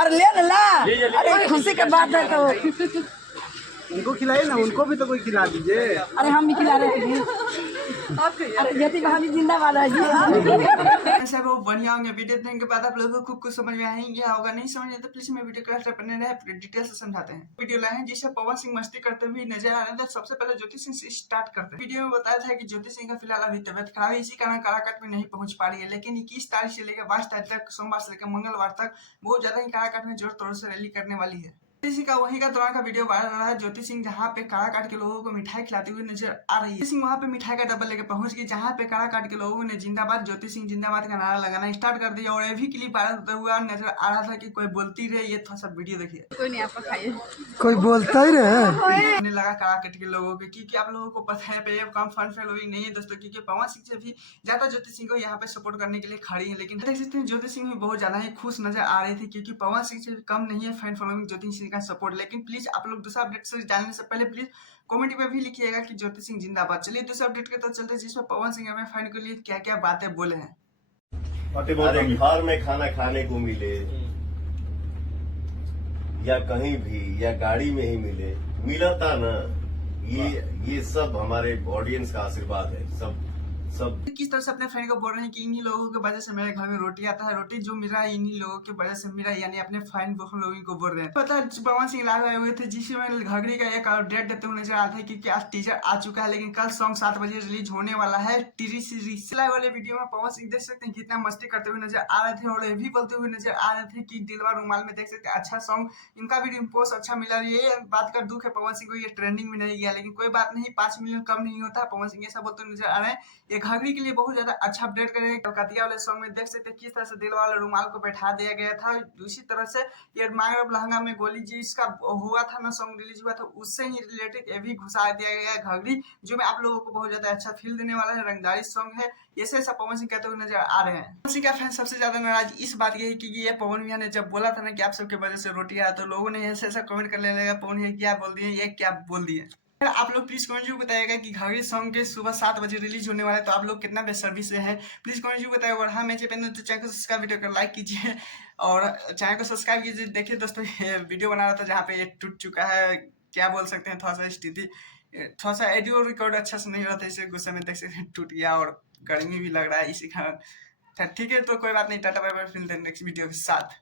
अरे ले ना ला, अरे खुशी की बात है तो उनको खिलाइए ना, उनको भी तो कोई खिला दीजिए। अरे हम भी खिला रहे हैं। अरे ज्योति भाभी जिंदाबाद है जी। सब वो बढ़िया होंगे। वीडियो देखने के बाद आप लोगों को कुछ समझ में आएंगे होगा, नहीं समझ तो प्लीज मैं वीडियो क्लास बने रहे डिटेल से समझाते हैं। वीडियो लाए हैं जिससे पवन सिंह मस्ती करते हुए नजर आ रहे थे। सबसे पहले ज्योति सिंह से स्टार्ट करते हैं। वीडियो में बताया था कि ज्योति सिंह का फिलहाल अभी तबियत खराब है, इसी कारण काराकाट में नहीं पहुंच पा रही है, लेकिन 21 तारीख से लेकर 22 तारीख तक, सोमवार से लेकर मंगलवार तक बहुत ज्यादा ही काराकाट में जोर तोड़ से रैली करने वाली है। ज्योति सिंह का वहीं का दौरान का वीडियो वायरल रहा है। ज्योति सिंह जहाँ पे काराकाट के लोगों को मिठाई खिलाती हुई नजर आ रही है। ज्योति सिंह वहाँ पे मिठाई का डब्बा लेकर पहुंच गई, जहाँ पे काराकाट के लोगों ने जिंदाबाद ज्योति सिंह जिंदाबाद का नारा लगाना स्टार्ट कर दिया। और ये भी क्लिप वायरल होता हुआ नजर आ रहा था कि कोई बोलती रहे। ये थोड़ा सा वीडियो देखिए। कोई नहीं, आपका खाइए। कोई बोलता ही रहे लगा काराकाट के लोगों के, क्योंकि आप लोगों को पता है ये कम फन फॉलोइंग नहीं है दोस्तों, क्योंकि पवन सिंह से भी ज्यादा ज्योति सिंह को यहाँ पे सपोर्ट करने के लिए खड़ी है। लेकिन देख सकते हैं ज्योति सिंह भी बहुत ज्यादा ही खुश नजर आ रही थी, क्योंकि पवन सिंह से कम नहीं है फैन फॉलोइंग ज्योति सिंह का सपोर्ट। लेकिन प्लीज आप लोग दूसरा अपडेट से जानने से पहले प्लीज कमेंट में भी लिखिएगा कि ज्योति सिंह जिंदाबाद। चलिए दूसरा अपडेट के तरफ चलते हैं, जिसमें पवन सिंह हमें फैन के लिए क्या क्या बातें बोले हैं। घर में खाना खाने को मिले या कहीं भी या गाड़ी में ही मिले, मिला था ना, ये सब हमारे ऑडियंस का आशीर्वाद है। सब किस तरह से अपने फ्रेंड को बोल रहे हैं कि इन्हीं लोगों की वजह से मेरे घर में रोटी आता है, रोटी जो मिल रहा है इन्हीं लोगों की वजह से मिला, यानी अपने फ्रेंड लोगों को बोल रहे हैं। पता है पवन सिंह लाइव आए हुए थे, जिसमें घघरी का एक अपडेट देते हुए नजर आता है कि आज टीजर आ चुका है, लेकिन कल सॉन्ग 7 बजे रिलीज होने वाला है। टीवी सीरीज लाइव वाले वीडियो में पवन सिंह देख सकते हैं कितना मस्ती करते हुए नजर आ रहे थे, और ये भी बोलते हुए नजर आ रहे थे कि दिलवा रुमाल में देख सकते हैं अच्छा सॉन्ग, इनका भी रिपोस्ट अच्छा मिला। ये बात का दुख है पवन सिंह को, ये ट्रेंडिंग में नहीं गया, लेकिन कोई बात नहीं, 5 मिलियन कम नहीं होता। पवन सिंह ऐसा बोलते हुए नजर आ रहे हैं। ये घघरी के लिए बहुत ज्यादा अच्छा अपडेट करेंगे। कलकतिया वाले सॉन्ग में देख सकते हैं किस तरह से दिल वाले रुमाल को बैठा दिया गया था। उसी तरह से ये मांगरब लहंगा में गोली जी इसका हुआ था ना, सॉन्ग रिलीज हुआ था, उससे ही रिलेटेड ये भी घुसा दिया गया है घघरी, जो में आप लोगों को बहुत ज्यादा अच्छा फील देने वाला है। रंगदारी सॉन्ग है, ऐसे ऐसा पवन सिंह कहते हुए नजर आ रहे हैं। पवन सिंह का फैन सबसे ज्यादा नाराज इस बात की है कि ये पवन भैया ने जब बोला था ना कि आप सबके वजह से रोटी आया, तो लोगों ने ऐसे ऐसा कमेंट कर लेगा पवन भैया क्या बोल दिए, ये क्या बोल दिए। आप लोग प्लीज कमेंट जरूर बताइएगा कि घघरी सॉन्ग के सुबह 7 बजे रिलीज होने वाला है, तो आप लोग कितना बेसब्री से हैं प्लीज कमेंट जरूर बताइएगा। और हाँ, मैं तो चैनल को सब्सक्राइब, वीडियो को लाइक कीजिए और चैनल को सब्सक्राइब कीजिए। देखिए दोस्तों, ये वीडियो बना रहा था जहाँ पे ये टूट चुका है, क्या बोल सकते हैं, थोड़ा सा स्थिति, थोड़ा सा ऑडियो रिकॉर्ड अच्छा से नहीं रहा था, इसे गुस्से में देख सकते हैं टूट गया, और गर्मी भी लग रहा है इसी कारण। ठीक है, तो कोई बात नहीं, टाटा बाय बाय, फिर नेक्स्ट वीडियो के साथ।